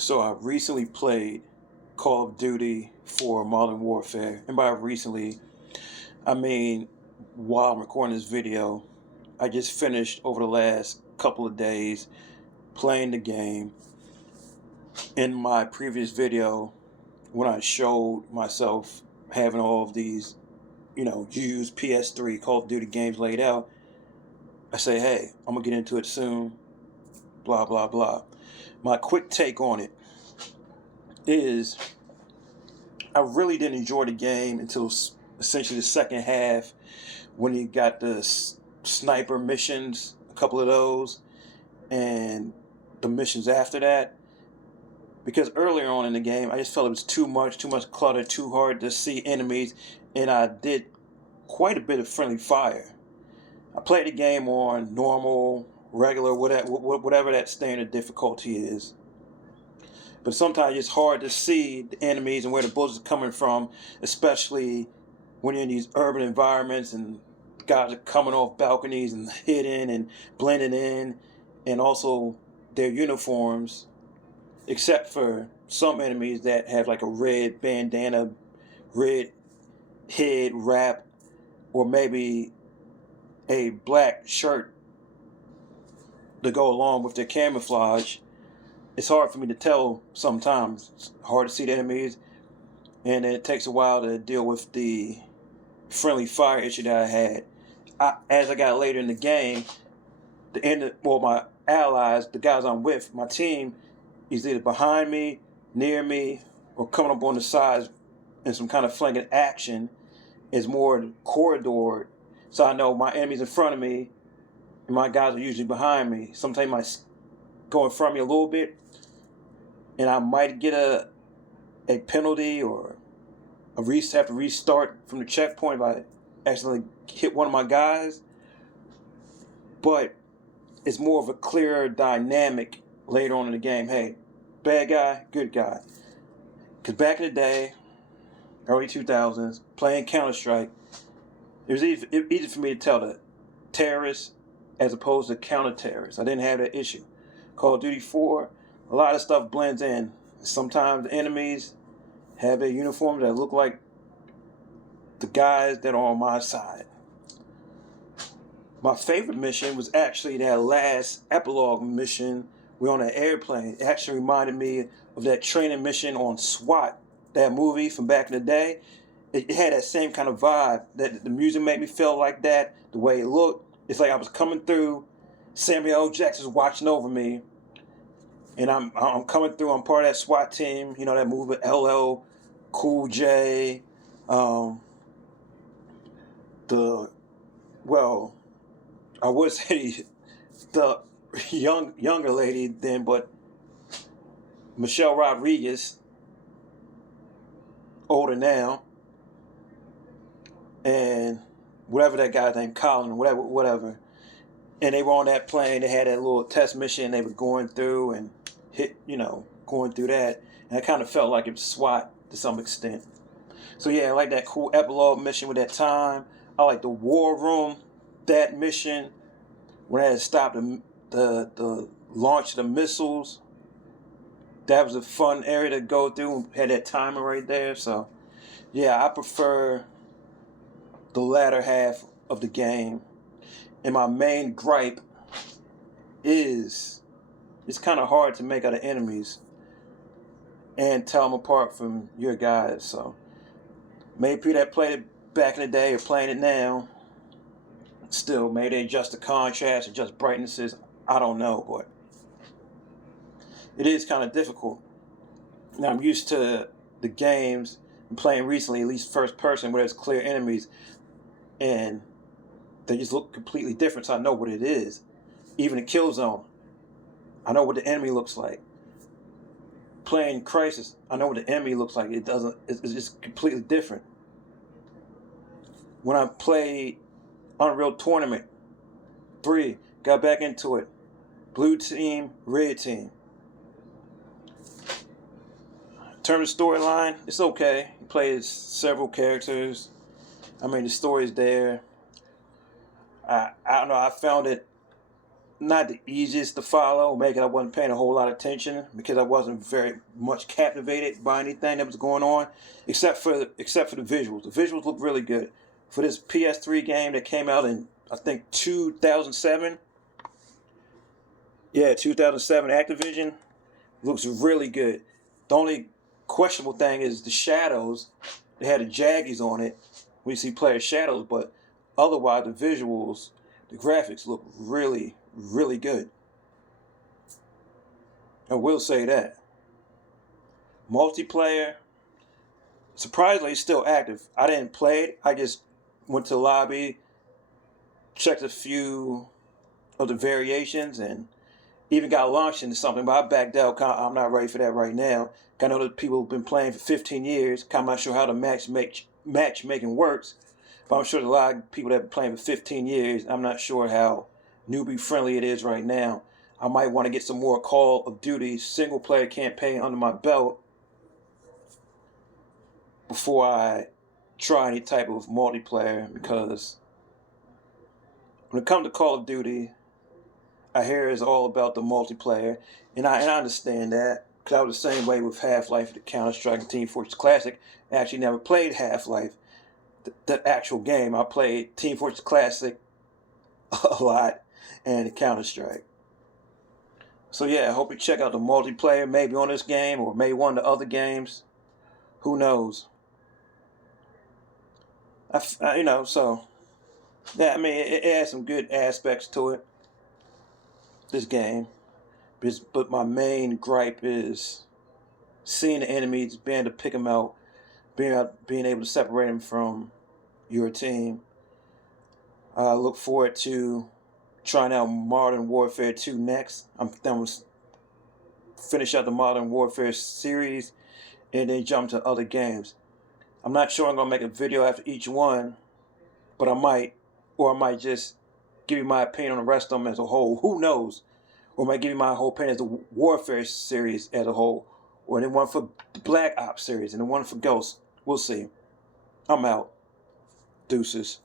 So I recently played Call of Duty for Modern Warfare. And by recently, I mean while I'm recording this video, I just finished over the last couple of days playing the game. In my previous video, when I showed myself having all of these, used PS3 Call of Duty games laid out, I say, hey, I'm going to get into it soon, blah, blah, blah. My quick take on it is I really didn't enjoy the game until essentially the second half when you got the sniper missions, a couple of those, and the missions after that. Because earlier on in the game, I just felt it was too much clutter, too hard to see enemies, and I did quite a bit of friendly fire. I played the game on normal, regular, whatever that standard difficulty is. But sometimes it's hard to see the enemies and where the bullets are coming from, especially when you're in these urban environments and guys are coming off balconies and hidden and blending in, and also their uniforms, except for some enemies that have like a red bandana, red head wrap, or maybe a black shirt to go along with their camouflage. It's hard for me to tell sometimes. It's hard to see the enemies, and it takes a while to deal with the friendly fire issue that I had. As I got later in the game, my allies, the guys I'm with, my team, is either behind me, near me, or coming up on the sides in some kind of flanking action. Is more corridored, so I know my enemy's in front of me, and my guys are usually behind me. Sometimes they might go in front of me a little bit, and I might get a penalty or have to restart from the checkpoint if I accidentally hit one of my guys. But it's more of a clearer dynamic later on in the game. Hey, bad guy, good guy. Because back in the day, early 2000s, playing Counter-Strike, it was easy for me to tell the terrorists as opposed to counter-terrorists. I didn't have that issue. Call of Duty 4, a lot of stuff blends in. Sometimes the enemies have a uniform that look like the guys that are on my side. My favorite mission was actually that last epilogue mission. We're on an airplane. It actually reminded me of that training mission on SWAT, that movie from back in the day. It had that same kind of vibe. That the music made me feel like that. The way it looked, it's like I was coming through. Samuel L. Jackson's watching over me, and I'm coming through. I'm part of that SWAT team. You know that movie with LL Cool J. I would say the younger lady then, but Michelle Rodriguez, older now, and whatever that guy's name, Colin, whatever. And they were on that plane. They had that little test mission they were going through and going through that. And I kind of felt like it was SWAT to some extent. So yeah, I like that cool epilogue mission with that time. I like the war room, that mission when I had stopped the launch of the missiles. That was a fun area to go through. Had that timer right there. So yeah, I prefer the latter half of the game. And my main gripe is it's kind of hard to make out of enemies and tell them apart from your guys. So maybe people that played it back in the day are playing it now. Still, maybe they adjust the contrast, adjust brightnesses. I don't know, but it is kind of difficult. Now I'm used to the games I'm playing recently, at least first person, where there's clear enemies, and they just look completely different, so I know what it is. Even the kill zone, I know what the enemy looks like. Playing Crisis, I know what the enemy looks like. It's just completely different. When I played Unreal Tournament 3, got back into it. Blue team, red team. In terms of storyline, it's okay. You play as several characters. I mean, the story's there. I don't know, I found it not the easiest to follow. Maybe I wasn't paying a whole lot of attention because I wasn't very much captivated by anything that was going on, except for the visuals. The visuals look really good for this PS3 game that came out in, I think, 2007. Yeah, 2007. Activision looks really good. The only questionable thing is the shadows. They had the jaggies on it. We see player shadows, but otherwise the visuals, the graphics look really, really good. I will say that. Multiplayer, surprisingly, is still active. I didn't play it. I just went to the lobby, checked a few of the variations, and even got launched into something, but I backed out. I'm not ready for that right now. I know that people have been playing for 15 years. I'm not sure how the matchmaking works, but I'm sure there's a lot of people that have been playing for 15 years. I'm not sure how newbie friendly it is right now. I might want to get some more Call of Duty single player campaign under my belt before I try any type of multiplayer, because when it comes to Call of Duty, I hear it's all about the multiplayer, and I understand that, because I was the same way with Half-Life, the Counter-Strike, and Team Fortress Classic. I actually never played Half-Life, the actual game. I played Team Fortress Classic a lot, and the Counter-Strike. So yeah, I hope you check out the multiplayer, maybe on this game, or maybe one of the other games. Who knows? So yeah, I mean, it has some good aspects to it, this game. But my main gripe is seeing the enemies, being able to pick them out, being able to separate them from your team. I look forward to trying out Modern Warfare 2 next. I'm going to finish out the Modern Warfare series and then jump to other games. I'm not sure I'm going to make a video after each one, but I might. Or I might just give you my opinion on the rest of them as a whole. Who knows? Or I might give you my whole opinion as the Warfare series as a whole. Or then one for the Black Ops series and then one for Ghost. We'll see. I'm out. Deuces.